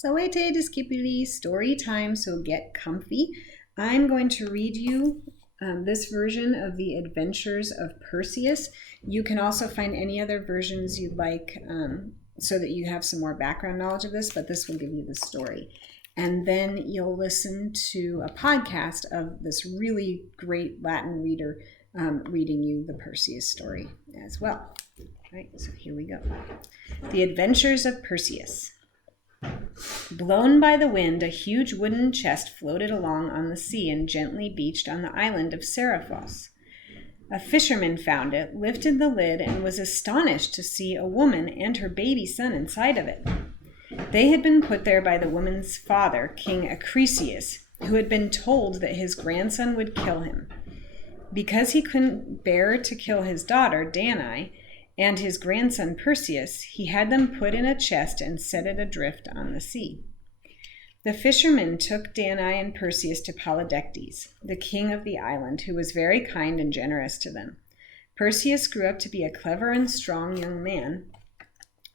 So wait skippity story time, so get comfy. I'm going to read you this version of the Adventures of Perseus. You can also find any other versions you'd like so that you have some more background knowledge of this, but this will give you the story. And then you'll listen to a podcast of this really great Latin reader reading you the Perseus story as well. All right, so here we go. The Adventures of Perseus. Blown by the wind, a huge wooden chest floated along on the sea and gently beached on the island of Seriphos. A fisherman found it, lifted the lid, and was astonished to see a woman and her baby son inside of it. They had been put there by the woman's father, King Acrisius, who had been told that his grandson would kill him. Because he couldn't bear to kill his daughter, Danae, and his grandson Perseus, he had them put in a chest and set it adrift on the sea. The fishermen took Danae and Perseus to Polydectes, the king of the island, who was very kind and generous to them. Perseus grew up to be a clever and strong young man,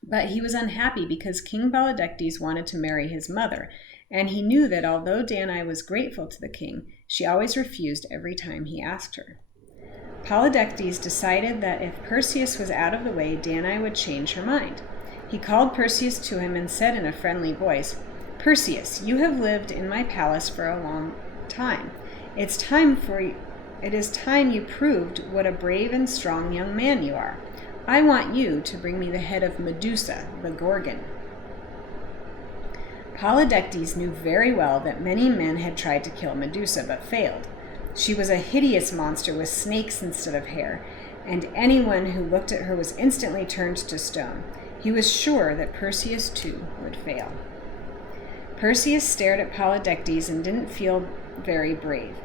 but he was unhappy because King Polydectes wanted to marry his mother, and he knew that although Danae was grateful to the king, she always refused every time he asked her. Polydectes decided that if Perseus was out of the way, Danae would change her mind. He called Perseus to him and said in a friendly voice, "Perseus, you have lived in my palace for a long time. It is time you proved what a brave and strong young man you are. I want you to bring me the head of Medusa, the Gorgon." Polydectes knew very well that many men had tried to kill Medusa but failed. She was a hideous monster with snakes instead of hair, and anyone who looked at her was instantly turned to stone. He was sure that Perseus, too, would fail. Perseus stared at Polydectes and didn't feel very brave,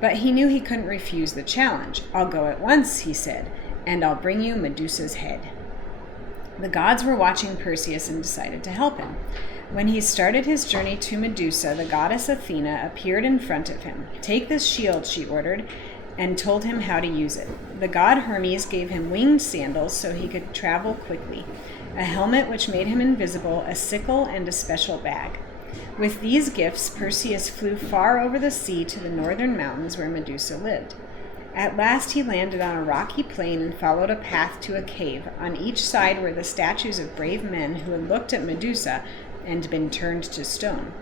but he knew he couldn't refuse the challenge. "I'll go at once," he said, "and I'll bring you Medusa's head." The gods were watching Perseus and decided to help him. When he started his journey to Medusa, the goddess Athena appeared in front of him. "Take this shield," she ordered, and told him how to use it. The god Hermes gave him winged sandals so he could travel quickly, a helmet which made him invisible, a sickle, and a special bag. With these gifts, Perseus flew far over the sea to the northern mountains where Medusa lived. At last he landed on a rocky plain and followed a path to a cave. On each side were the statues of brave men who had looked at Medusa and been turned to stone.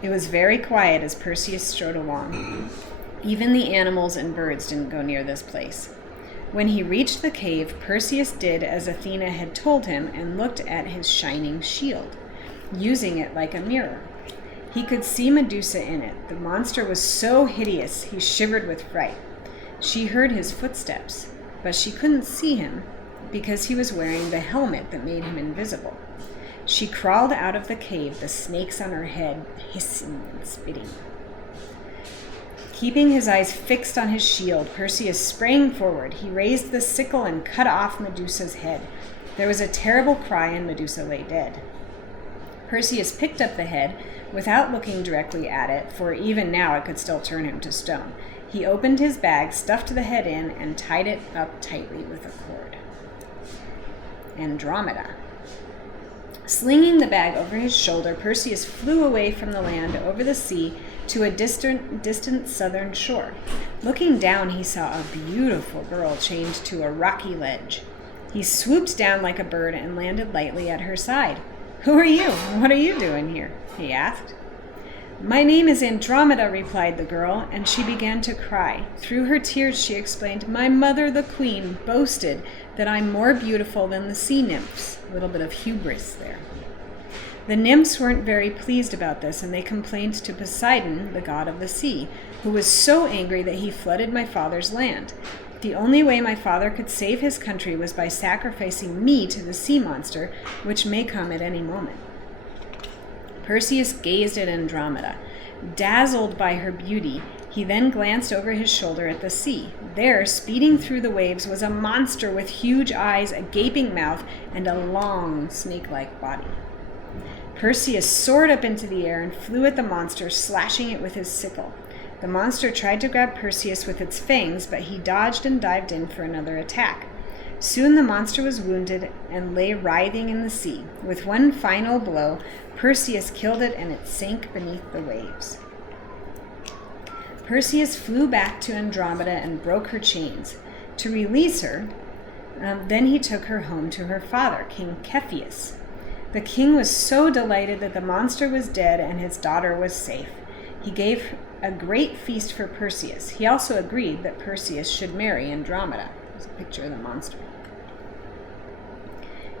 It was very quiet as Perseus strode along. Even the animals and birds didn't go near this place. When he reached the cave, Perseus did as Athena had told him and looked at his shining shield, using it like a mirror. He could see Medusa in it. The monster was so hideous he shivered with fright. She heard his footsteps, but she couldn't see him because he was wearing the helmet that made him invisible. She crawled out of the cave, the snakes on her head hissing and spitting. Keeping his eyes fixed on his shield, Perseus sprang forward. He raised the sickle and cut off Medusa's head. There was a terrible cry and Medusa lay dead. Perseus picked up the head without looking directly at it, for even now it could still turn him to stone. He opened his bag, stuffed the head in, and tied it up tightly with a cord. Andromeda. Slinging the bag over his shoulder, Perseus flew away from the land over the sea to a distant southern shore. Looking down, he saw a beautiful girl chained to a rocky ledge. He swooped down like a bird and landed lightly at her side. "Who are you? What are you doing here?" he asked. "My name is Andromeda," replied the girl, and she began to cry. Through her tears, she explained, "My mother, the queen, boasted that I'm more beautiful than the sea nymphs." A little bit of hubris there. The nymphs weren't very pleased about this, and they complained to Poseidon, the god of the sea, who was so angry that he flooded my father's land. The only way my father could save his country was by sacrificing me to the sea monster, which may come at any moment. Perseus gazed at Andromeda. Dazzled by her beauty, he then glanced over his shoulder at the sea. There, speeding through the waves, was a monster with huge eyes, a gaping mouth, and a long, snake-like body. Perseus soared up into the air and flew at the monster, slashing it with his sickle. The monster tried to grab Perseus with its fangs, but he dodged and dived in for another attack. Soon the monster was wounded and lay writhing in the sea. With one final blow, Perseus killed it, and it sank beneath the waves. Perseus flew back to Andromeda and broke her chains. To release her, then he took her home to her father, King Perseus. The king was so delighted that the monster was dead and his daughter was safe. He gave a great feast for Perseus. He also agreed that Perseus should marry Andromeda. There's a picture of the monster.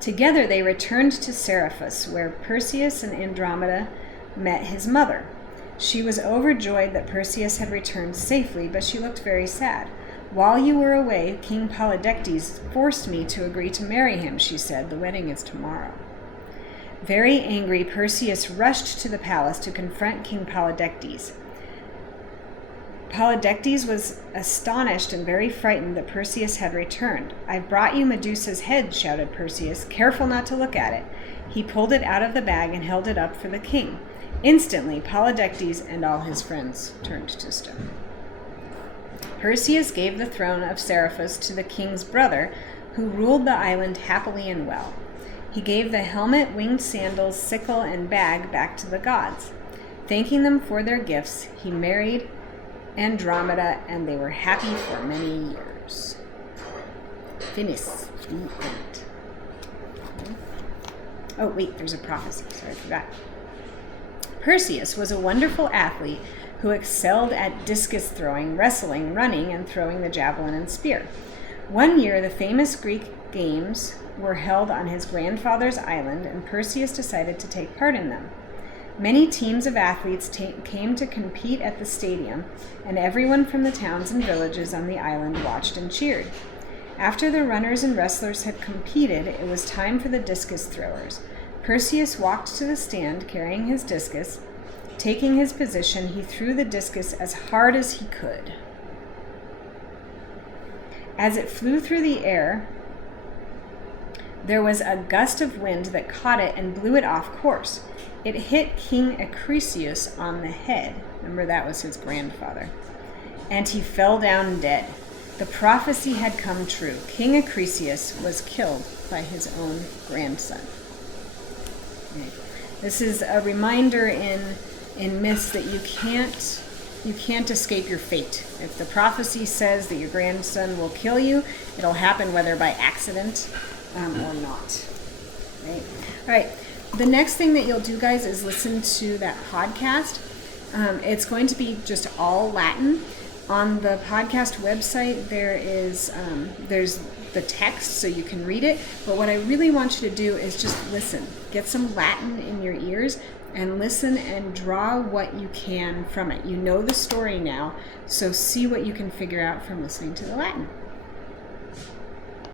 Together they returned to Seriphus, where Perseus and Andromeda met his mother. She was overjoyed that Perseus had returned safely, but she looked very sad. "While you were away, King Polydectes forced me to agree to marry him," she said. "The wedding is tomorrow." Very angry, Perseus rushed to the palace to confront King Polydectes. Polydectes was astonished and very frightened that Perseus had returned. "I've brought you Medusa's head," shouted Perseus. "Careful not to look at it." He pulled it out of the bag and held it up for the king. Instantly, Polydectes and all his friends turned to stone. Perseus gave the throne of Seriphus to the king's brother, who ruled the island happily and well. He gave the helmet, winged sandals, sickle, and bag back to the gods. Thanking them for their gifts, he married Andromeda, and they were happy for many years. Finish. The end. Oh, wait, there's a prophecy. Sorry, I forgot. Perseus was a wonderful athlete who excelled at discus throwing, wrestling, running, and throwing the javelin and spear. One year, the famous Greek games were held on his grandfather's island, and Perseus decided to take part in them. Many teams of athletes came to compete at the stadium, and everyone from the towns and villages on the island watched and cheered. After the runners and wrestlers had competed, it was time for the discus throwers. Perseus walked to the stand carrying his discus. Taking his position, he threw the discus as hard as he could. As it flew through the air, there was a gust of wind that caught it and blew it off course. It hit King Perseus on the head. Remember, that was his grandfather. And he fell down dead. The prophecy had come true. King Perseus was killed by his own grandson. Okay. This is a reminder in myths that you can't escape your fate. If the prophecy says that your grandson will kill you, it'll happen whether by accident or not. Right? All right. The next thing that you'll do, guys, is listen to that podcast. It's going to be just all Latin. On the podcast website, there's the text so you can read it. But what I really want you to do is just listen. Get some Latin in your ears and listen and draw what you can from it. You know the story now, so see what you can figure out from listening to the Latin.